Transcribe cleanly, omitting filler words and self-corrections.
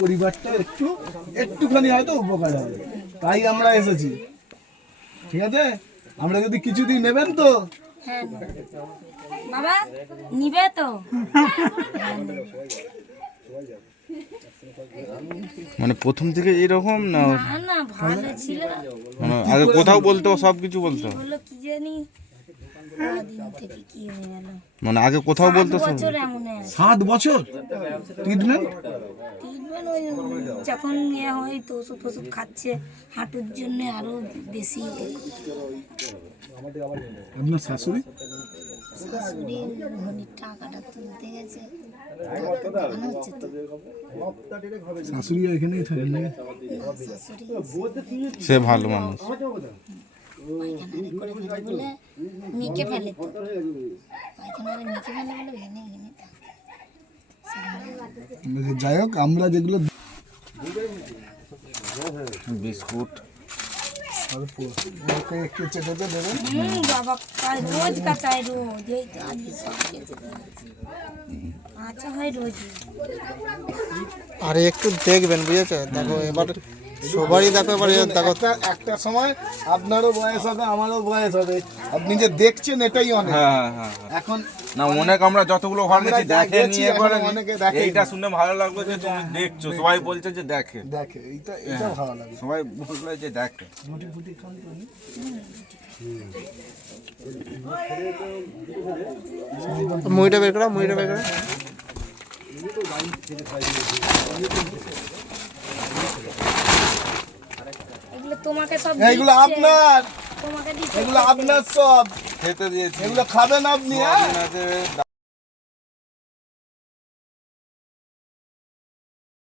পরিবারটা একটুখানি হয়তো উপকার হবে, তাই আমরা এসেছি। ঠিক আছে, আমরা যদি কিছুদিন নেবেন তো। হ্যাঁ বাবা নিবে তো। মানে প্রথম থেকে এরকম না? না ভালো ছিল, মানে আগে কোথাও বলতো, সব কিছু বলতো? বললো কি জানি দিন থেকে কি হয়ে গেল। মানে আগে কোথাও বলতো? 7 বছর এমন 7 বছর ট্রিটমেন্ট। ট্রিটমেন্ট ওই যখন ইয়ে হয় তো ওষুধ ফষুধ খাচ্ছে হাঁটুর জন্য আরো বেশি। আপনার শাশুড়ি শাশুড়ি ধনির টাকাটা তুলতে গেছে, দেখানো হচ্ছে তো। শাশুড়ি এখানেই থাকেন না? শাশুড়ি সে ভালো মানুষ। পায়খানারে করে ফেলে বলে মিকে ফেলে তো, পায়খানারে মিকে ফেলে বলে ঘেনে ঘেনে যাই হোক, আমরা যেগুলো বিস্কুট একটু চেপে দেবেন। বাবা রোজ কাচাই রোজ, এই তো আজকে সব খেয়েছে। আচ্ছা হয় রোজ। আরে একটু দেখবেন, বুঝেছো? দেখো এবার সবারই দেখো, এবার দেখো একটা সময় আপনারও বয়স হবে, আমারও বয়স হবে, আপনি যে দেখছেন এটাই অনেক। হ্যাঁ। এখন না অনেক, আমরা যতগুলো ঘর গেছি আমরা দেখে গেছি, নিয়ে এখনো অনেকে দেখেনি। এইটা শুনে ভালো লাগলো যে তুমি দেখছো, সবাই বলছে যে দেখে, দেখে এটা ভালো লাগে। সবাই বললো যে দেখে। রুটি ফুটি খান তো নি? মুড়িটা বের করো, মুড়িটা বের করো। এগুলো তোমাকে সব এইগুলো দিচ্ছে, আপনার, তোমাকে দিচ্ছে। এগুলো আপনার সব, খেতে দিয়েছি। এগুলো খাবেন আপনি। হ্যাঁ, সোয়াবিন আছে,